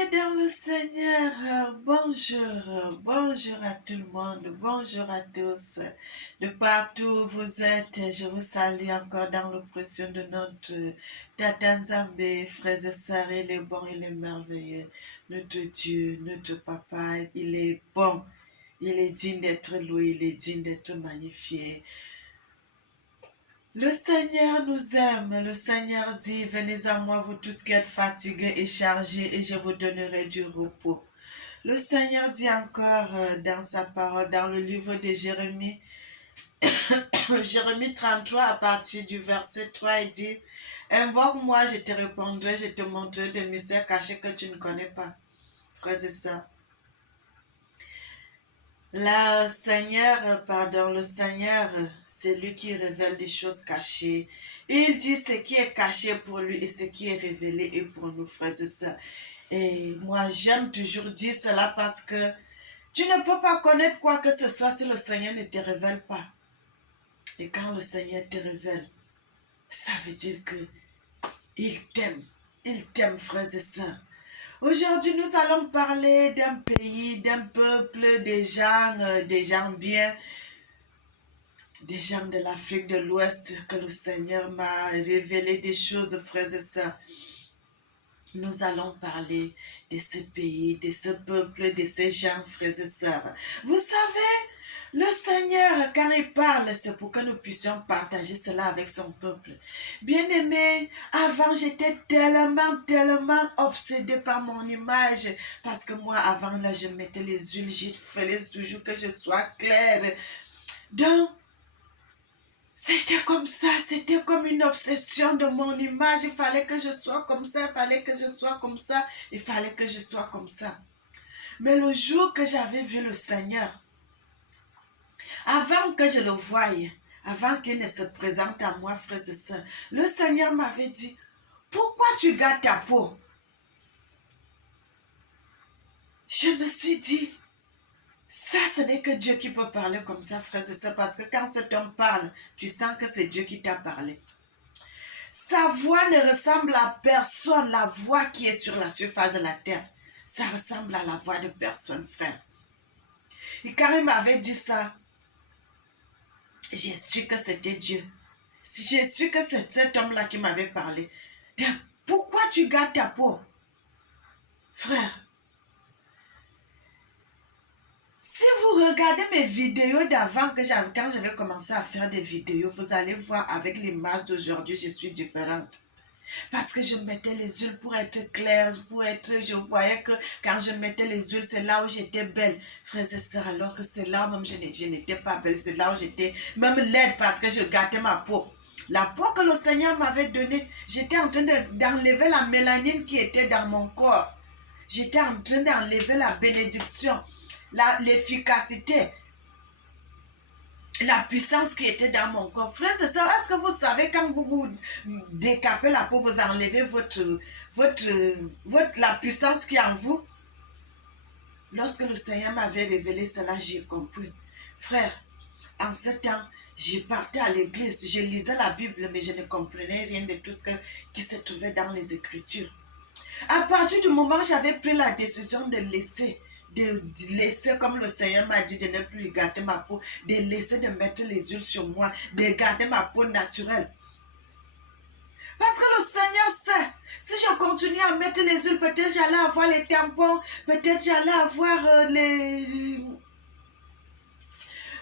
Bien-aimés dans le Seigneur, bonjour à tout le monde, bonjour à tous. De partout où vous êtes, je vous salue encore dans le précieux de notre Tata Nzambe, frères et sœurs, il est bon, il est merveilleux. Notre Dieu, notre Papa, il est bon, il est digne d'être loué, il est digne d'être magnifié. Le Seigneur nous aime, le Seigneur dit, venez à moi vous tous qui êtes fatigués et chargés et je vous donnerai du repos. Le Seigneur dit encore dans sa parole, dans le livre de Jérémie, Jérémie 33 à partir du verset 3, il dit, invoque-moi, je te répondrai, je te montrerai des mystères cachés que tu ne connais pas. Frères et sœurs, le Seigneur, c'est lui qui révèle des choses cachées. Il dit ce qui est caché pour lui et ce qui est révélé est pour nous, frères et sœurs. Et moi, j'aime toujours dire cela parce que tu ne peux pas connaître quoi que ce soit si le Seigneur ne te révèle pas. Et quand le Seigneur te révèle, ça veut dire que il t'aime, frères et sœurs. Aujourd'hui, nous allons parler d'un pays, d'un peuple, des gens bien, des gens de l'Afrique de l'Ouest, que le Seigneur m'a révélé des choses, frères et sœurs. Nous allons parler de ce pays, de ce peuple, de ces gens, frères et sœurs. Vous savez, le Seigneur, quand il parle, c'est pour que nous puissions partager cela avec son peuple. Bien-aimé, avant, j'étais tellement obsédée par mon image. Parce que moi, avant, là, je mettais les huiles, je fallait toujours que je sois claire. Donc, c'était comme ça, c'était comme une obsession de mon image. Il fallait que je sois comme ça, il fallait que je sois comme ça, il fallait que je sois comme ça. Mais le jour que j'avais vu le Seigneur, avant que je le voie, avant qu'il ne se présente à moi, frères et sœurs, le Seigneur m'avait dit, pourquoi tu gardes ta peau? Je me suis dit, ça, ce n'est que Dieu qui peut parler comme ça, frères et sœurs, parce que quand cet homme parle, tu sens que c'est Dieu qui t'a parlé. Sa voix ne ressemble à personne, la voix qui est sur la surface de la terre. Ça ressemble à la voix de personne, frère. Et quand il m'avait dit ça, j'ai su que c'était Dieu. J'ai su que c'est cet homme-là qui m'avait parlé. Pourquoi tu gardes ta peau? Frère, si vous regardez mes vidéos d'avant, quand j'avais commencé à faire des vidéos, vous allez voir avec l'image d'aujourd'hui, je suis différente. Parce que je mettais les huiles pour être claire, je voyais que quand je mettais les huiles, c'est là où j'étais belle. Frères et sœurs, alors que c'est là où même je n'étais pas belle, c'est là où j'étais même laide parce que je gâtais ma peau. La peau que le Seigneur m'avait donnée, j'étais en train d'enlever la mélanine qui était dans mon corps. J'étais en train d'enlever la bénédiction, l'efficacité, la puissance qui était dans mon corps. Frère, c'est ça. Est-ce que vous savez, quand vous vous décapez la peau, vous enlevez la puissance qui est en vous? Lorsque le Seigneur m'avait révélé cela, j'ai compris. Frère, en ce temps, j'ai partais à l'église, je lisais la Bible, mais je ne comprenais rien de tout ce qui se trouvait dans les Écritures. À partir du moment où j'avais pris la décision de laisser, comme le Seigneur m'a dit, de ne plus garder ma peau, de laisser, de mettre les huiles sur moi, de garder ma peau naturelle. Parce que le Seigneur sait, si je continue à mettre les huiles, peut-être j'allais avoir les tampons, peut-être j'allais avoir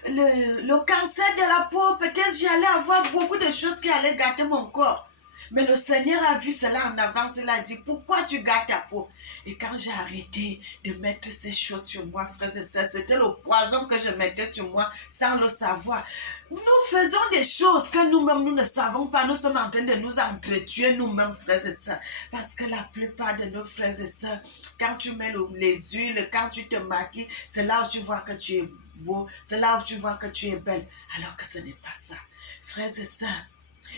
le cancer de la peau, peut-être j'allais avoir beaucoup de choses qui allaient gâter mon corps. Mais le Seigneur a vu cela en avance, il a dit, pourquoi tu gâtes ta peau? Et quand j'ai arrêté de mettre ces choses sur moi, frères et sœurs, c'était le poison que je mettais sur moi sans le savoir. Nous faisons des choses que nous-mêmes, nous ne savons pas. Nous sommes en train de nous entretuer nous-mêmes, frères et sœurs. Parce que la plupart de nos frères et sœurs, quand tu mets les huiles, quand tu te maquilles, c'est là où tu vois que tu es beau, c'est là où tu vois que tu es belle. Alors que ce n'est pas ça. Frères et sœurs,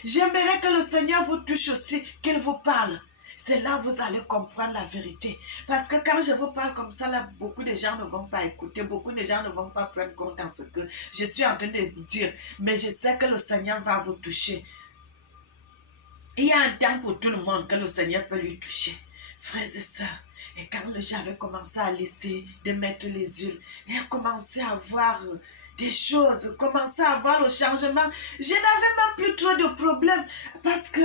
j'aimerais que le Seigneur vous touche aussi, qu'il vous parle. C'est là que vous allez comprendre la vérité. Parce que quand je vous parle comme ça, là, beaucoup de gens ne vont pas écouter, beaucoup de gens ne vont pas prendre compte en ce que je suis en train de vous dire. Mais je sais que le Seigneur va vous toucher. Il y a un temps pour tout le monde que le Seigneur peut lui toucher. frères et sœurs. Et quand j'avais commencé à laisser de mettre les huiles, et à commencer à voir des choses, commencer à voir le changement, je n'avais même plus trop de problèmes. Parce que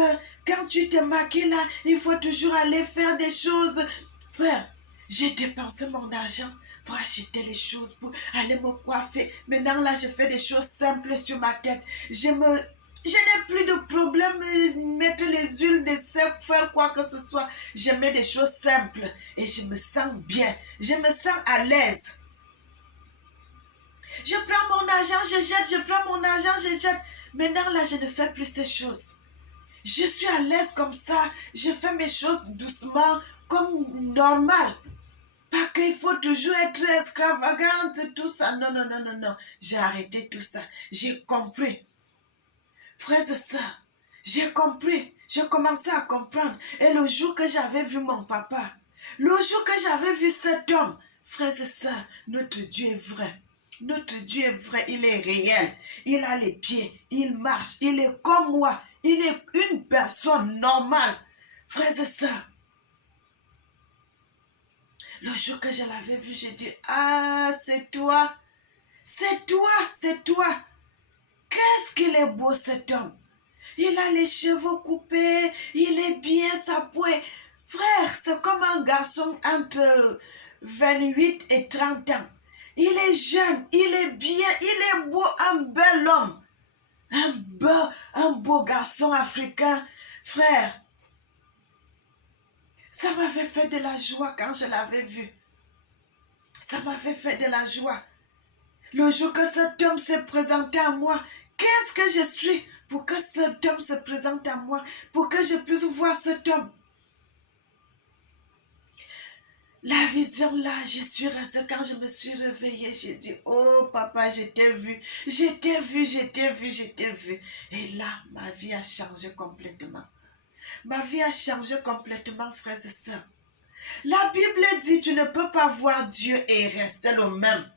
quand tu te maquilles là, il faut toujours aller faire des choses. Frère, j'ai dépensé mon argent pour acheter les choses, pour aller me coiffer. Maintenant là, je fais des choses simples sur ma tête. Je n'ai plus de problème mettre les huiles de sel, faire quoi que ce soit. Je mets des choses simples et je me sens bien. Je me sens à l'aise. Je prends mon argent, je jette, je prends mon argent, je jette. Maintenant là, je ne fais plus ces choses. Je suis à l'aise comme ça. Je fais mes choses doucement, comme normal. Pas qu'il faut toujours être extravagante, tout ça. Non, non, non, non, non. J'ai arrêté tout ça. J'ai compris. Frères et sœurs, j'ai compris. J'ai commencé à comprendre. Et le jour que j'avais vu mon papa, le jour que j'avais vu cet homme, frères et sœurs, notre Dieu est vrai. Notre Dieu est vrai, il est réel. Il a les pieds, il marche, il est comme moi. Il est une personne normale. Frères et sœurs, le jour que je l'avais vu, j'ai dit, ah, c'est toi. C'est toi, c'est toi. Qu'est-ce qu'il est beau cet homme. Il a les cheveux coupés, il est bien, sa peau est... Frère, c'est comme un garçon entre 28 et 30 ans. Il est jeune, il est bien, il est beau, un bel homme. Un beau garçon africain. Frère, ça m'avait fait de la joie quand je l'avais vu. Ça m'avait fait de la joie. Le jour que cet homme s'est présenté à moi, qu'est-ce que je suis pour que cet homme se présente à moi, pour que je puisse voir cet homme? La vision là, je suis restée, quand je me suis réveillée, j'ai dit, oh papa, je t'ai vu, je t'ai vu, je t'ai vu, je t'ai vu. Et là, ma vie a changé complètement. Ma vie a changé complètement, frères et sœurs. La Bible dit, tu ne peux pas voir Dieu et rester le même.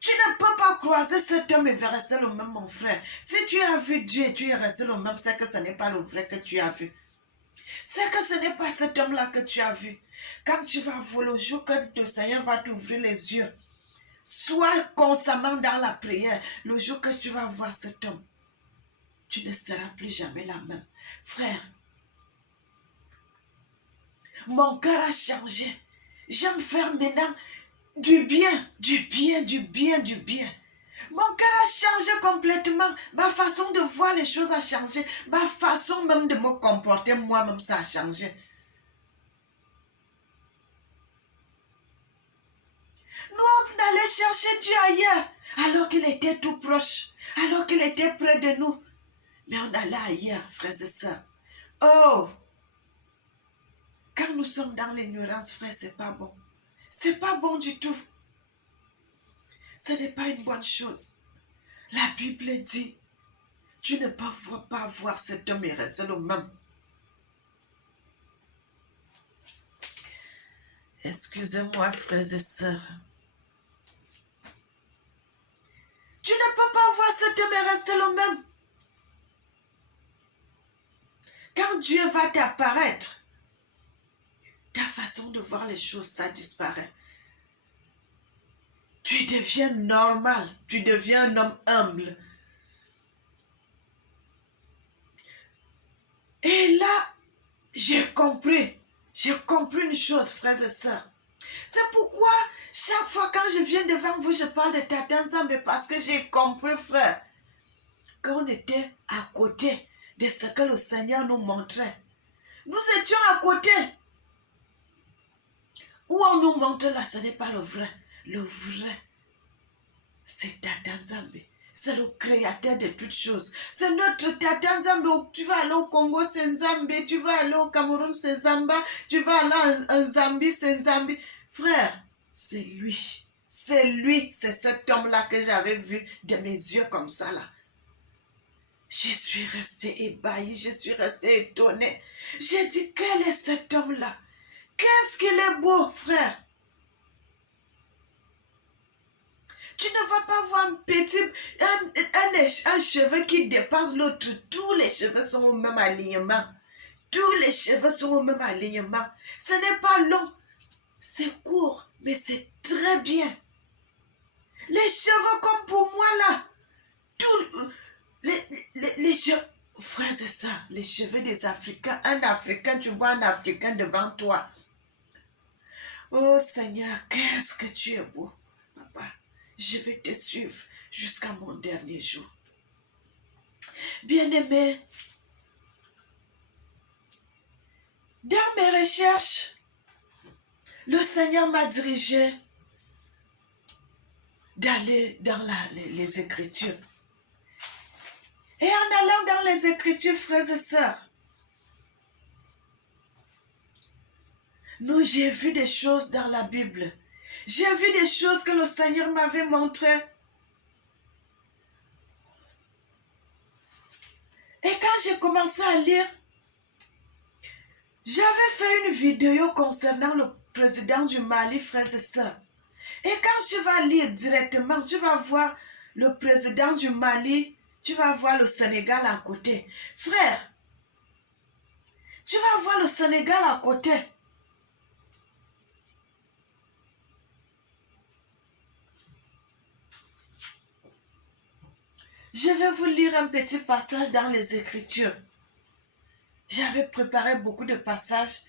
Tu ne peux pas croiser cet homme et rester le même, mon frère. Si tu as vu Dieu et tu es resté le même, c'est que ce n'est pas le vrai que tu as vu. C'est que ce n'est pas cet homme-là que tu as vu. Quand tu vas voir le jour que le Seigneur va t'ouvrir les yeux, sois constamment dans la prière. Le jour que tu vas voir cet homme, tu ne seras plus jamais la même. Frère, mon cœur a changé. J'aime faire maintenant du bien, du bien, du bien, du bien. Mon cœur a changé complètement. Ma façon de voir les choses a changé. Ma façon même de me comporter, moi-même, ça a changé. Nous, on allait chercher Dieu ailleurs, alors qu'il était tout proche, alors qu'il était près de nous. Mais on allait ailleurs, frères et sœurs. Oh! Quand nous sommes dans l'ignorance, frère, c'est pas bon. C'est pas bon du tout. Ce n'est pas une bonne chose. La Bible dit, tu ne peux pas voir cet homme et rester le même. Excusez-moi, frères et sœurs. Tu ne peux pas voir cet homme et rester le même. Quand Dieu va t'apparaître, ta façon de voir les choses, ça disparaît. Tu deviens normal, tu deviens un homme humble. Et là, j'ai compris une chose, frères et sœurs. C'est pourquoi, chaque fois quand je viens devant vous, je parle de Tata Nzambe, parce que j'ai compris, frère, qu'on était à côté de ce que le Seigneur nous montrait. Nous étions à côté. Où on nous montre là, ce n'est pas le vrai. Le vrai, c'est Tata Nzambe. C'est le créateur de toutes choses. C'est notre Tata Nzambe. Tu vas aller au Congo, c'est Nzambe. Tu vas aller au Cameroun, c'est Zamba. Tu vas aller en Zambie, c'est Nzambe. Frère, c'est lui. C'est lui. C'est cet homme-là que j'avais vu de mes yeux comme ça là. Je suis restée ébahie. Je suis restée étonnée. J'ai dit, quel est cet homme-là? Qu'est-ce qu'il est beau, frère. Tu ne vas pas voir un petit, un cheveu qui dépasse l'autre. Tous les cheveux sont au même alignement. Tous les cheveux sont au même alignement. Ce n'est pas long, c'est court, mais c'est très bien. Les cheveux comme pour moi là, les cheveux, frères et sœurs, les cheveux des Africains, un Africain, tu vois un Africain devant toi. Oh Seigneur, qu'est-ce que tu es beau, papa. Je vais te suivre jusqu'à mon dernier jour. Bien-aimé, dans mes recherches, le Seigneur m'a dirigé d'aller dans les Écritures. Et en allant dans les Écritures, frères et sœurs, j'ai vu des choses dans la Bible. J'ai vu des choses que le Seigneur m'avait montrées. Et quand j'ai commencé à lire, j'avais fait une vidéo concernant le président du Mali, frères et sœurs. Et quand tu vas lire directement, tu vas voir le président du Mali, tu vas voir le Sénégal à côté. Frère, tu vas voir le Sénégal à côté. Je vais vous lire un petit passage dans les Écritures. J'avais préparé beaucoup de passages,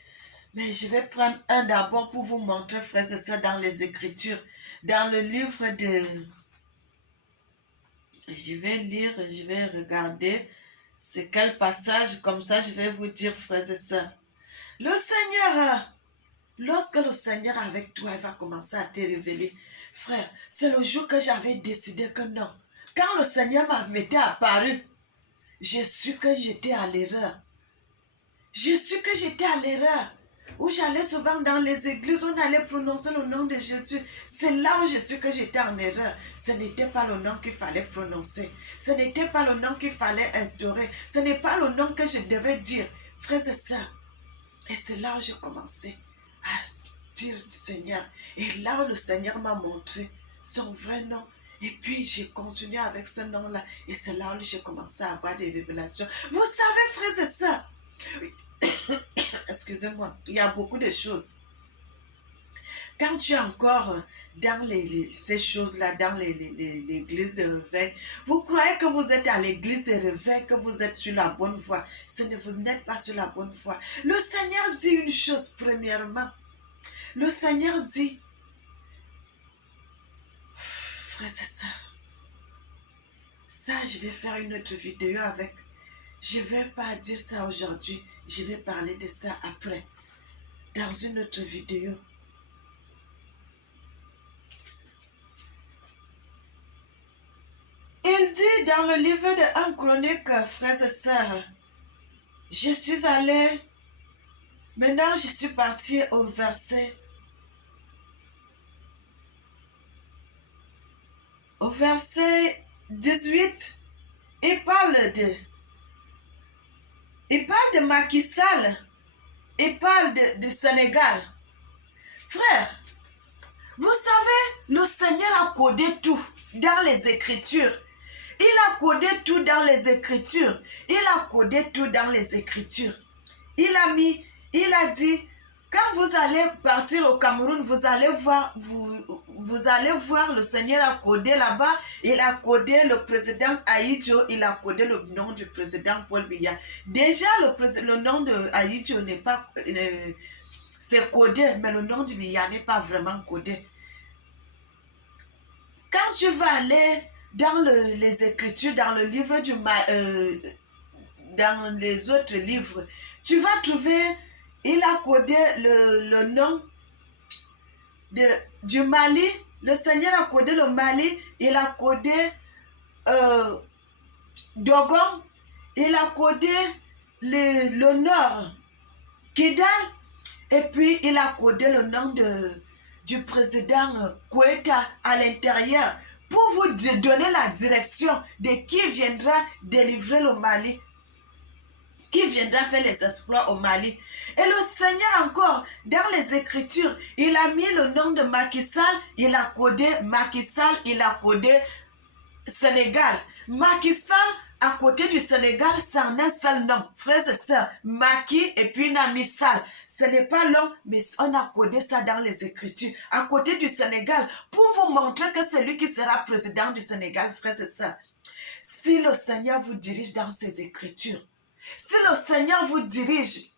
mais je vais prendre un d'abord pour vous montrer, frères et sœurs, dans les Écritures. Dans le livre de... Je vais lire, je vais regarder c'est quel passage, comme ça je vais vous dire, frères et sœurs. Le Seigneur, lorsque le Seigneur avec toi, il va commencer à te révéler. Frère, c'est le jour que j'avais décidé que non. Quand le Seigneur m'était apparu, j'ai su que j'étais à l'erreur. J'ai su que j'étais à l'erreur. Où j'allais souvent dans les églises, on allait prononcer le nom de Jésus. C'est là où je suis que j'étais en erreur. Ce n'était pas le nom qu'il fallait prononcer. Ce n'était pas le nom qu'il fallait instaurer. Ce n'est pas le nom que je devais dire. Frères et sœurs. Et c'est là où j'ai commencé à dire du Seigneur. Et là où le Seigneur m'a montré son vrai nom. Et puis j'ai continué avec ce nom-là. Et c'est là où j'ai commencé à avoir des révélations. Vous savez, frères et sœurs, excusez-moi, il y a beaucoup de choses. Quand tu es encore dans ces choses-là, dans l'église de réveil, vous croyez que vous êtes à l'église de réveil, que vous êtes sur la bonne voie. Vous n'êtes pas sur la bonne voie. Le Seigneur dit une chose premièrement. Le Seigneur dit, frères et sœurs, ça je vais faire une autre vidéo avec. Je ne vais pas dire ça aujourd'hui. Je vais parler de ça après, dans une autre vidéo. Il dit dans le livre de 1 Chronique, frères et sœurs, je suis allé, maintenant je suis parti au verset 18, il parle de Macky Sall, il parle de Sénégal. Frère, vous savez, le Seigneur a codé tout dans les Écritures. Il a codé tout dans les Écritures. Il a codé tout dans les Écritures. Il a dit, quand vous allez partir au Cameroun, vous allez voir le Seigneur a codé là-bas. Il a codé le président Ahidjo, il a codé le nom du président Paul Biya. Déjà, le nom de Ahidjo n'est pas... c'est codé, mais le nom du Biya n'est pas vraiment codé. Quand tu vas aller dans les Écritures, dans le livre dans les autres livres, tu vas trouver, il a codé le nom du Mali. Le Seigneur a codé le Mali, il a codé Dogon, il a codé le nord, Kidal, et puis il a codé le nom du président Koïta à l'intérieur pour vous donner la direction de qui viendra délivrer le Mali, qui viendra faire les exploits au Mali. Et le Seigneur encore, dans les Écritures, il a mis le nom de Macky Sall, il a codé Macky Sall, il a codé Sénégal. Macky Sall à côté du Sénégal, c'est en un seul nom. Frères et sœurs, Macky et puis Namisal. Ce n'est pas long, mais on a codé ça dans les Écritures. À côté du Sénégal, pour vous montrer que c'est lui qui sera président du Sénégal, frères et sœurs. Si le Seigneur vous dirige dans ses Écritures, si le Seigneur vous dirige,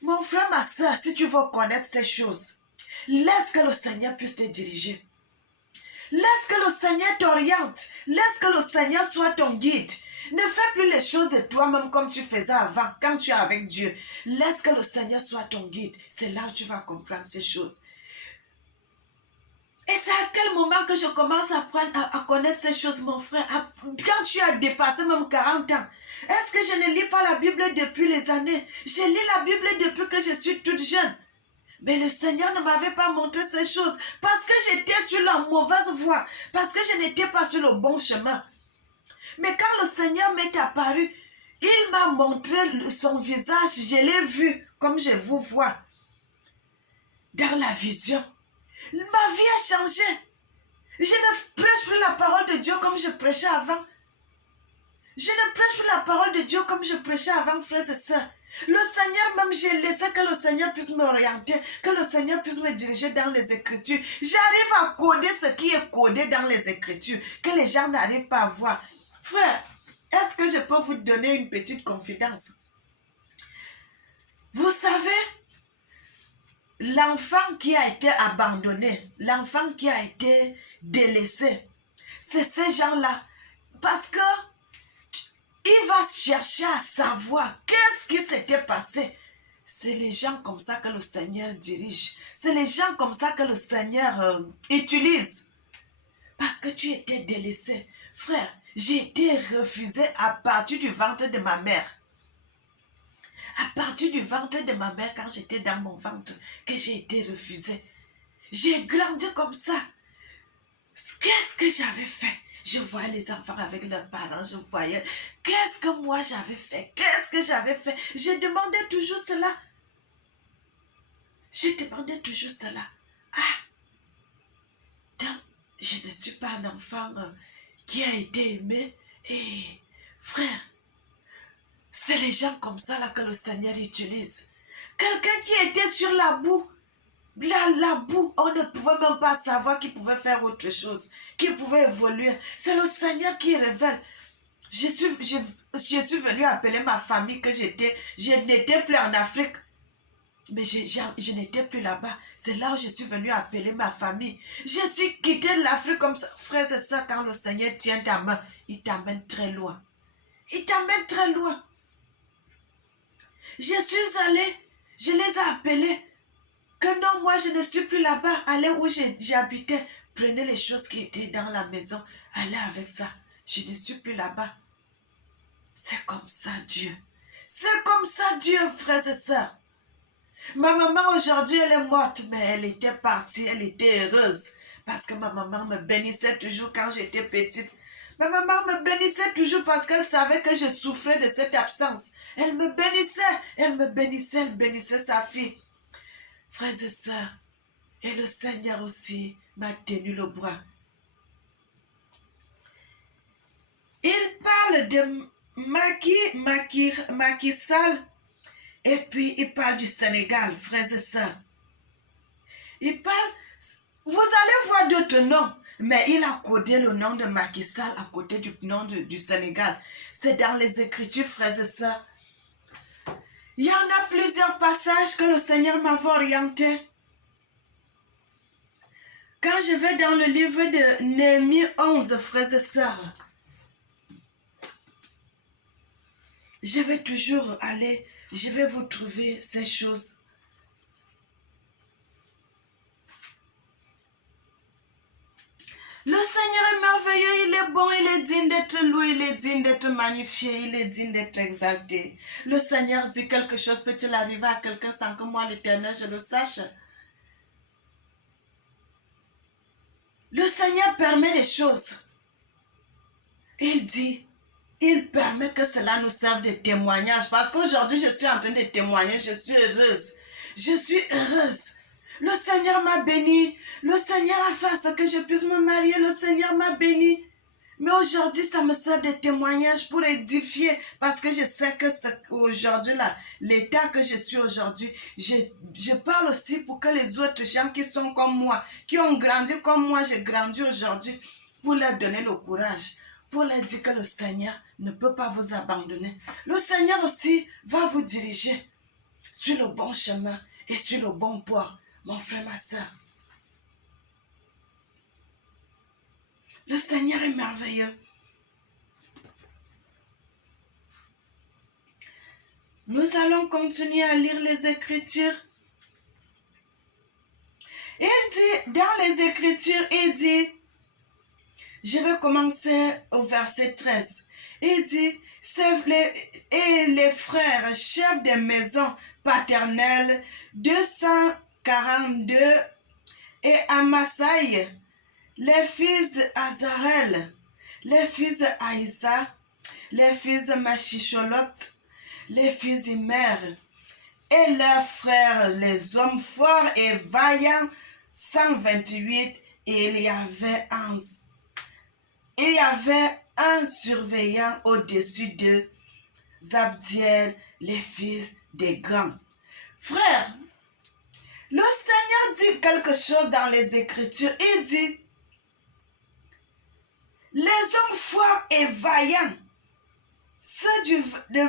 mon frère, ma soeur, si tu veux connaître ces choses, laisse que le Seigneur puisse te diriger. Laisse que le Seigneur t'oriente. Laisse que le Seigneur soit ton guide. Ne fais plus les choses de toi-même comme tu faisais avant, quand tu es avec Dieu. Laisse que le Seigneur soit ton guide. C'est là où tu vas comprendre ces choses. Et c'est à quel moment que je commence à connaître ces choses, mon frère? Quand tu as dépassé même 40 ans. Est-ce que je ne lis pas la Bible depuis les années? Je lis la Bible depuis que je suis toute jeune. Mais le Seigneur ne m'avait pas montré ces choses parce que j'étais sur la mauvaise voie, parce que je n'étais pas sur le bon chemin. Mais quand le Seigneur m'est apparu, il m'a montré son visage, je l'ai vu comme je vous vois dans la vision. Ma vie a changé. Je ne prêche plus la parole de Dieu comme je prêchais avant. Je ne prêche plus la parole de Dieu comme je prêchais avant, frères et sœurs. Le Seigneur, même j'ai laissé que le Seigneur puisse m'orienter, que le Seigneur puisse me diriger dans les Écritures. J'arrive à coder ce qui est codé dans les Écritures, que les gens n'arrivent pas à voir. Frère, est-ce que je peux vous donner une petite confidence? Vous savez, l'enfant qui a été abandonné, l'enfant qui a été délaissé, c'est ces gens-là. Parce que il va chercher à savoir qu'est-ce qui s'était passé. C'est les gens comme ça que le Seigneur dirige. C'est les gens comme ça que le Seigneur utilise. Parce que tu étais délaissé. Frère, j'ai été refusé à partir du ventre de ma mère. À partir du ventre de ma mère, quand j'étais dans mon ventre, que j'ai été refusé. J'ai grandi comme ça. Qu'est-ce que j'avais fait? Je voyais les enfants avec leurs parents, je voyais, qu'est-ce que moi j'avais fait? Qu'est-ce que j'avais fait? Je demandais toujours cela. Je demandais toujours cela. Ah! Donc, je ne suis pas un enfant qui a été aimé. Et frère, c'est les gens comme ça là que le Seigneur utilise. Quelqu'un qui était sur la boue. La boue, on ne pouvait même pas savoir qu'il pouvait faire autre chose, qu'il pouvait évoluer. C'est le Seigneur qui révèle. Je suis venu appeler ma famille que je n'étais plus en Afrique. Mais je n'étais plus là-bas. C'est là où je suis venu appeler ma famille. Je suis quitté l'Afrique comme ça. Frère, c'est ça, quand le Seigneur tient ta main, il t'amène très loin. Il t'amène très loin. Je suis allé, je les ai appelés. Que non, moi je ne suis plus là-bas. Allez où j'habitais. Prenez les choses qui étaient dans la maison. Allez avec ça. Je ne suis plus là-bas. C'est comme ça, Dieu. C'est comme ça, Dieu, frères et sœurs. Ma maman aujourd'hui, elle est morte, mais elle était partie, elle était heureuse. Parce que ma maman me bénissait toujours quand j'étais petite. Ma maman me bénissait toujours parce qu'elle savait que je souffrais de cette absence. Elle me bénissait, elle me bénissait, elle bénissait sa fille. Frères et sœurs, et le Seigneur aussi m'a tenu le bras. Il parle de Macky Sall, et puis il parle du Sénégal, frères et sœurs. Il parle, vous allez voir d'autres noms, mais il a codé le nom de Macky Sall à côté du nom du Sénégal. C'est dans les Écritures, frères et sœurs. Il y en a plusieurs passages que le Seigneur m'avait orienté. Quand je vais dans le livre de Néhémie 11, frères et sœurs, je vais toujours aller, je vais vous trouver ces choses. Le Seigneur est merveilleux, il est bon, il est digne d'être loué, il est digne d'être magnifié, il est digne d'être exalté. Le Seigneur dit quelque chose, peut-il arriver à quelqu'un sans que moi, l'Éternel, je le sache? Le Seigneur permet les choses. Il dit, il permet que cela nous serve de témoignage. Parce qu'aujourd'hui, je suis en train de témoigner, je suis heureuse. Je suis heureuse. Le Seigneur m'a béni. Le Seigneur a fait ce que je puisse me marier. Le Seigneur m'a béni. Mais aujourd'hui, ça me sert de témoignage pour édifier, parce que je sais que aujourd'hui, l'état que je suis aujourd'hui, je parle aussi pour que les autres gens qui sont comme moi, qui ont grandi comme moi, j'ai grandi aujourd'hui, pour leur donner le courage, pour leur dire que le Seigneur ne peut pas vous abandonner. Le Seigneur aussi va vous diriger sur le bon chemin et sur le bon port, mon frère, ma soeur. Le Seigneur est merveilleux. Nous allons continuer à lire les Écritures. Il dit, dans les Écritures, il dit, je vais commencer au verset 13. Il dit, et les frères, chefs des maisons paternelles, 242, et Amasai, les fils d'Azarel, les fils d'Aïssa, les fils de Machicholot, les fils d'Imer, et leurs frères, les hommes forts et vaillants, 128, et il y avait un surveillant au-dessus de Zabdiel, les fils des grands. Frère, le Seigneur dit quelque chose dans les Écritures. Il dit, les hommes forts et vaillants, ceux de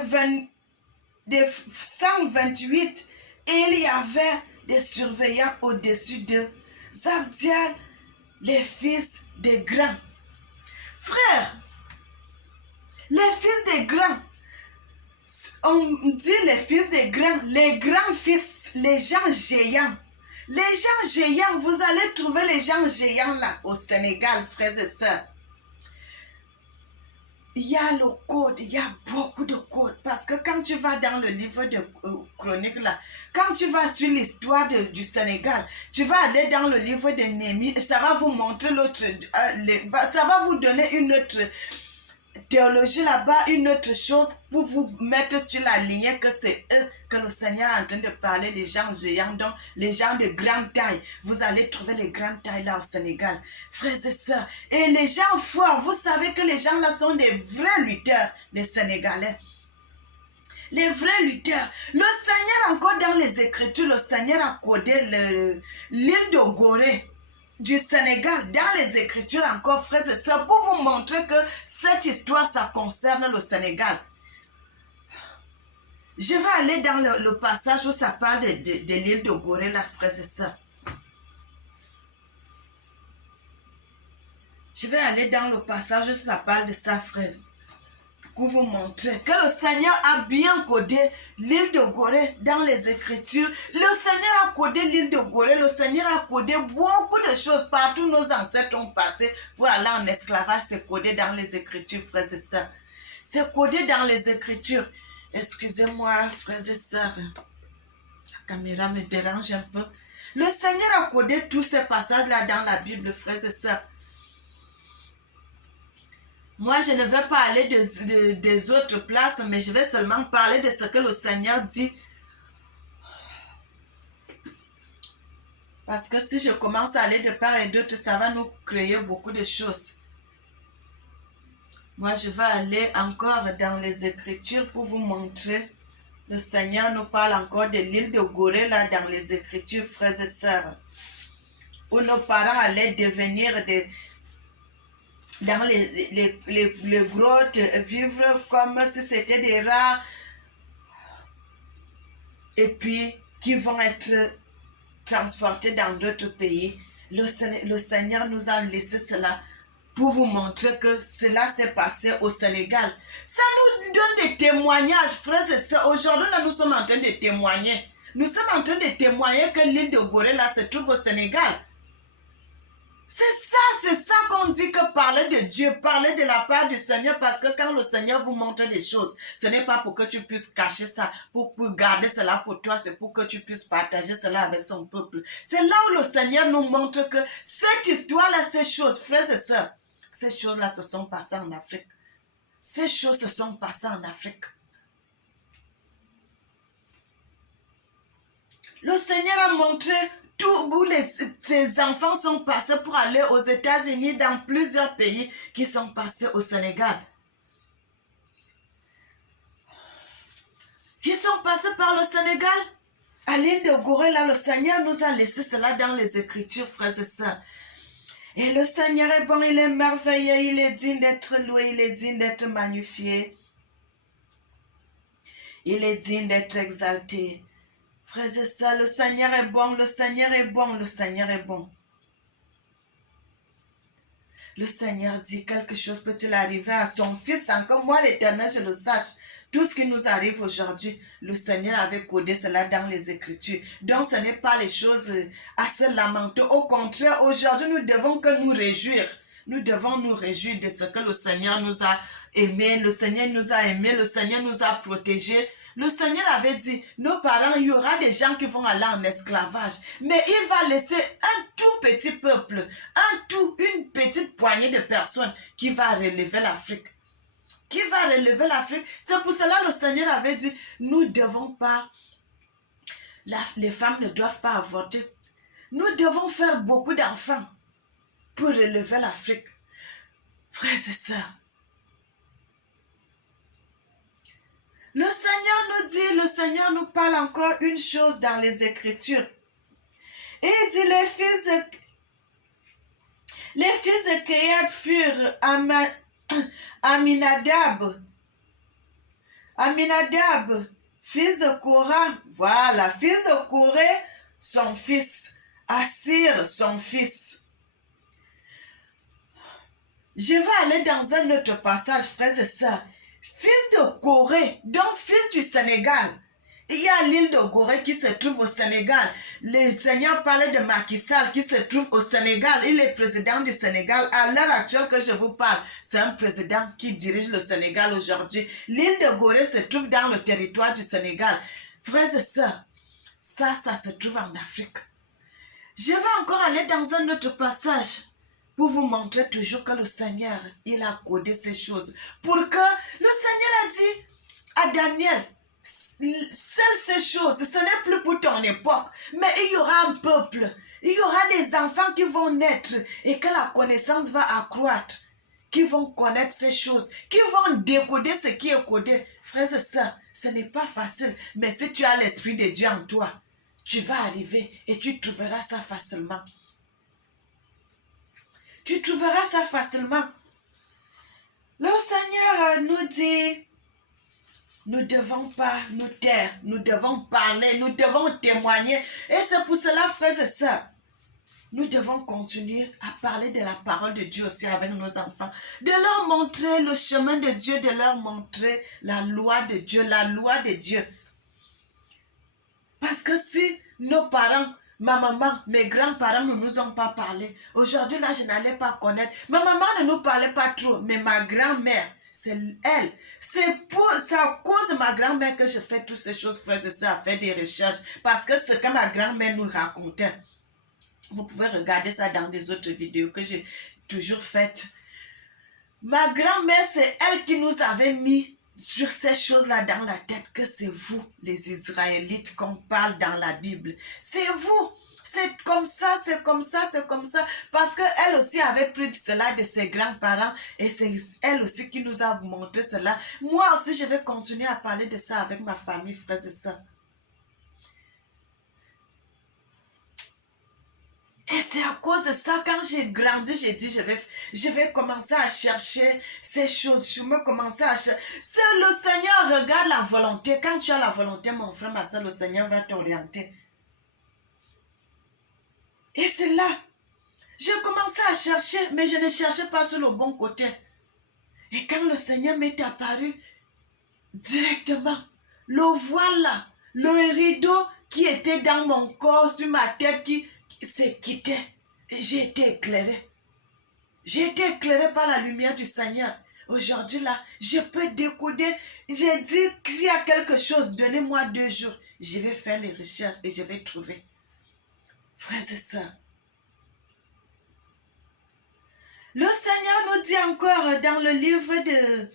128, et il y avait des surveillants au-dessus de Zabdiel, les fils des grands. Frère, les fils des grands, on dit les fils des grands, les grands fils, les gens géants. Les gens géants, vous allez trouver les gens géants là au Sénégal, frères et sœurs. Il y a le code, il y a beaucoup de codes. Parce que quand tu vas dans le livre de chroniques là, quand tu vas sur l'histoire du Sénégal, tu vas aller dans le livre de Néhémie, ça va vous montrer l'autre, ça va vous donner une autre théologie là-bas, une autre chose pour vous mettre sur la ligne que c'est eux que le Seigneur est en train de parler, les gens géants, donc les gens de grande taille. Vous allez trouver les grandes tailles là au Sénégal, frères et sœurs. Et les gens forts, vous savez que les gens là sont des vrais lutteurs, les Sénégalais. Les vrais lutteurs. Le Seigneur, encore dans les Écritures, le Seigneur a codé l'île de Gorée du Sénégal dans les Écritures encore, frères et sœurs, pour vous montrer que cette histoire, ça concerne le Sénégal. Je vais aller dans le passage où ça parle de l'île de Gorée, là, frères et sœurs. Je vais aller dans le passage où ça parle de ça, frères, pour vous montrer que le Seigneur a bien codé l'île de Gorée dans les Écritures. Le Seigneur a codé l'île de Gorée, le Seigneur a codé beaucoup de choses. Partout nos ancêtres ont passé pour aller en esclavage, c'est codé dans les Écritures, frères et sœurs. C'est codé dans les Écritures. Excusez-moi, frères et sœurs. La caméra me dérange un peu. Le Seigneur a codé tous ces passages-là dans la Bible, frères et sœurs. Moi, je ne vais pas aller des autres places, mais je vais seulement parler de ce que le Seigneur dit. Parce que si je commence à aller de part et d'autre, ça va nous créer beaucoup de choses. Moi, je vais aller encore dans les Écritures pour vous montrer. Le Seigneur nous parle encore de l'île de Gorée, là, dans les Écritures, frères et sœurs. Où nos parents allaient devenir dans les grottes, vivre comme si c'était des rats, et puis qui vont être transportés dans d'autres pays. Le Seigneur nous a laissé cela pour vous montrer que cela s'est passé au Sénégal. Ça nous donne des témoignages, frères et sœurs. Aujourd'hui, là, nous sommes en train de témoigner. Nous sommes en train de témoigner que l'île de Gorée, là, se trouve au Sénégal. C'est ça qu'on dit que parler de Dieu, parler de la part du Seigneur, parce que quand le Seigneur vous montre des choses, ce n'est pas pour que tu puisses cacher ça, pour garder cela pour toi, c'est pour que tu puisses partager cela avec son peuple. C'est là où le Seigneur nous montre que cette histoire-là, ces choses, frères et sœurs, ces choses-là se sont passées en Afrique. Ces choses se sont passées en Afrique. Le Seigneur a montré ses enfants sont passés pour aller aux États-Unis, dans plusieurs pays qui sont passés au Sénégal. Ils sont passés par le Sénégal. À l'île de Gorée, là, le Seigneur nous a laissé cela dans les Écritures, frères et sœurs. Et le Seigneur est bon, il est merveilleux, il est digne d'être loué, il est digne d'être magnifié. Il est digne d'être exalté. Frères et sœurs, le Seigneur est bon, le Seigneur est bon, le Seigneur est bon. Le Seigneur dit quelque chose peut-il arriver à son fils, sans que moi, l'Éternel, je le sache. Tout ce qui nous arrive aujourd'hui, le Seigneur avait codé cela dans les Écritures. Donc, ce n'est pas les choses à se lamenter. Au contraire, aujourd'hui, nous devons que nous réjouir. Nous devons nous réjouir de ce que le Seigneur nous a aimé. Le Seigneur nous a aimés. Le Seigneur nous a protégés. Le Seigneur avait dit, nos parents, il y aura des gens qui vont aller en esclavage. Mais il va laisser un tout petit peuple, une petite poignée de personnes qui va relever l'Afrique. Qui va relever l'Afrique. C'est pour cela que le Seigneur avait dit, nous ne devons pas, les femmes ne doivent pas avorter. Nous devons faire beaucoup d'enfants pour relever l'Afrique. Frères et sœurs, le Seigneur nous dit, le Seigneur nous parle encore une chose dans les Écritures. Et il dit, les fils de Kehat furent Aminadab, fils de Korah, voilà, fils de Corée, son fils, Assir, son fils. Je vais aller dans un autre passage, frères et sœurs. Fils de Corée, donc fils du Sénégal. Il y a l'île de Gorée qui se trouve au Sénégal. Le Seigneur parlait de Macky Sall qui se trouve au Sénégal. Il est président du Sénégal. À l'heure actuelle que je vous parle, c'est un président qui dirige le Sénégal aujourd'hui. L'île de Gorée se trouve dans le territoire du Sénégal. Frères et sœurs, ça se trouve en Afrique. Je vais encore aller dans un autre passage pour vous montrer toujours que le Seigneur, il a codé ces choses. Pour que le Seigneur a dit à Daniel, seules ces choses, ce n'est plus pour ton époque, mais il y aura un peuple, il y aura des enfants qui vont naître et que la connaissance va accroître, qui vont connaître ces choses, qui vont décoder ce qui est codé. Frères et sœurs, ce n'est pas facile, mais si tu as l'Esprit de Dieu en toi, tu vas arriver et tu trouveras ça facilement. Tu trouveras ça facilement. Le Seigneur nous dit, nous ne devons pas nous taire, nous devons parler, nous devons témoigner. Et c'est pour cela, frères et sœurs, nous devons continuer à parler de la parole de Dieu aussi avec nos enfants. De leur montrer le chemin de Dieu, de leur montrer la loi de Dieu, la loi de Dieu. Parce que si nos parents, ma maman, mes grands-parents ne nous ont pas parlé, aujourd'hui là je n'allais pas connaître. Ma maman ne nous parlait pas trop, mais ma grand-mère, c'est elle. C'est à cause de ma grand-mère que je fais toutes ces choses, frères et sœurs, à faire des recherches. Parce que ce que ma grand-mère nous racontait, vous pouvez regarder ça dans des autres vidéos que j'ai toujours faites. Ma grand-mère, c'est elle qui nous avait mis sur ces choses-là dans la tête, que c'est vous, les Israélites, qu'on parle dans la Bible. C'est vous. C'est comme ça, c'est comme ça, c'est comme ça. Parce qu'elle aussi avait pris cela de ses grands-parents et c'est elle aussi qui nous a montré cela. Moi aussi, je vais continuer à parler de ça avec ma famille, frères et sœurs. Et c'est à cause de ça, quand j'ai grandi, j'ai dit, je vais commencer à chercher ces choses. Je me commençais à chercher. C'est le Seigneur, regarde la volonté. Quand tu as la volonté, mon frère, ma soeur, le Seigneur va t'orienter. Et c'est là, j'ai commencé à chercher, mais je ne cherchais pas sur le bon côté. Et quand le Seigneur m'est apparu, directement, le voile, le rideau qui était dans mon corps, sur ma tête, qui s'est quitté. Et j'ai été éclairé. J'ai été éclairé par la lumière du Seigneur. Aujourd'hui là, je peux décoder. J'ai dit qu'il y a quelque chose, donnez-moi 2 jours. Je vais faire les recherches et je vais trouver. Frères et sœurs, le Seigneur nous dit encore dans le livre de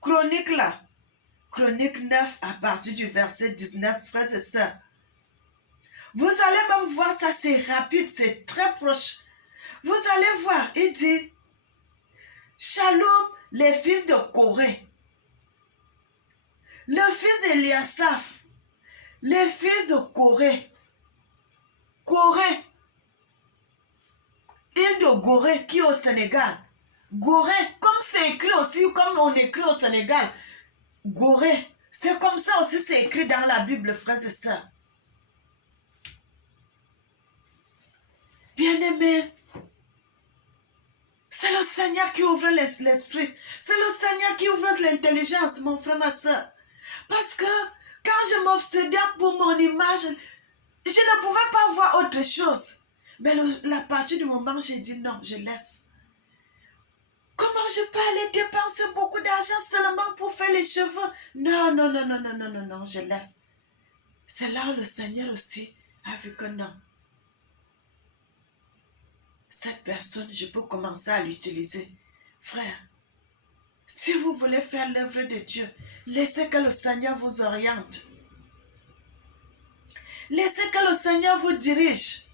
Chroniques là, Chronique 9 à partir du verset 19, frères et sœurs. Vous allez même voir ça, c'est rapide, c'est très proche. Vous allez voir, il dit, Shalom, les fils de Corée, le fils d'Eliasaph, les fils de Corée, Corée, île de Gorée qui est au Sénégal. Gorée, comme c'est écrit aussi, comme on écrit au Sénégal, Gorée, c'est comme ça aussi c'est écrit dans la Bible, frères et sœurs. Bien-aimés, c'est le Seigneur qui ouvre l'esprit. C'est le Seigneur qui ouvre l'intelligence, mon frère, ma soeur. Parce que quand je m'obsédais pour mon image, je ne pouvais pas voir autre chose. Mais à partir du moment où j'ai dit non, je laisse. Comment je peux aller dépenser beaucoup d'argent seulement pour faire les cheveux? Non, non, non, non, non, non, non, non, je laisse. C'est là où le Seigneur aussi a vu que non. Cette personne, je peux commencer à l'utiliser. Frère, si vous voulez faire l'œuvre de Dieu, laissez que le Seigneur vous oriente. Laissez que le Seigneur vous dirige.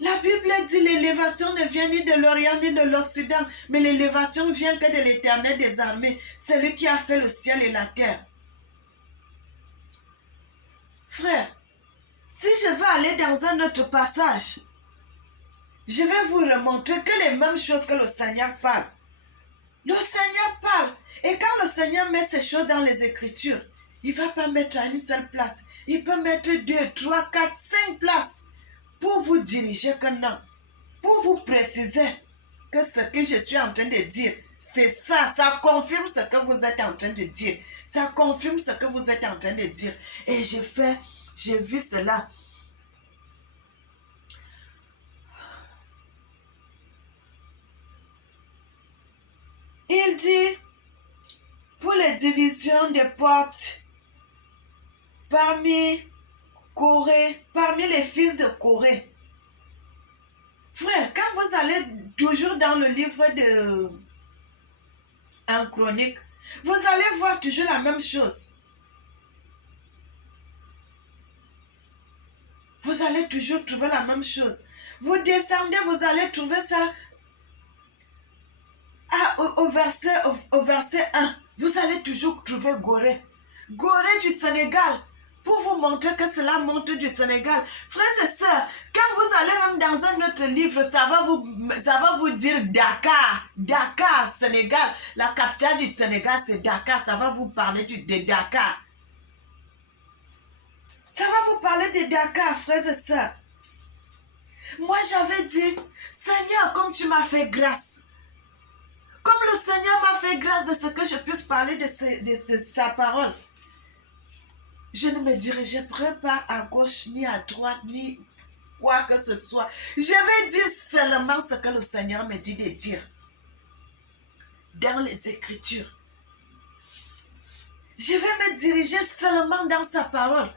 La Bible dit l'élévation ne vient ni de l'Orient ni de l'Occident, mais l'élévation vient que de l'Éternel des armées, celui qui a fait le ciel et la terre. Frère, si je veux aller dans un autre passage, je vais vous remontrer que les mêmes choses que le Seigneur parle. Le Seigneur parle. Et quand le Seigneur met ces choses dans les Écritures, il ne va pas mettre à une seule place. Il peut mettre 2, 3, 4, 5 places pour vous diriger que non. Pour vous préciser que ce que je suis en train de dire, c'est ça. Ça confirme ce que vous êtes en train de dire. Ça confirme ce que vous êtes en train de dire. Et j'ai vu cela. Il dit, pour les divisions des portes, parmi les fils de Corée. Frère, quand vous allez toujours dans le livre de en Chronique, vous allez voir toujours la même chose. Vous allez toujours trouver la même chose. Vous descendez, vous allez trouver ça au verset 1. Vous allez toujours trouver Gorée. Gorée du Sénégal. Pour vous montrer que cela montre du Sénégal. Frères et sœurs, quand vous allez même dans un autre livre, ça va vous dire Dakar. Dakar, Sénégal. La capitale du Sénégal, c'est Dakar. Ça va vous parler de Dakar. Ça va vous parler de Dakar, frères et sœurs. Moi, j'avais dit, Seigneur, comme tu m'as fait grâce. Comme le Seigneur m'a fait grâce de ce que je puisse parler de sa parole. Je ne me dirigerai pas à gauche, ni à droite, ni quoi que ce soit. Je vais dire seulement ce que le Seigneur me dit de dire. Dans les Écritures. Je vais me diriger seulement dans sa parole.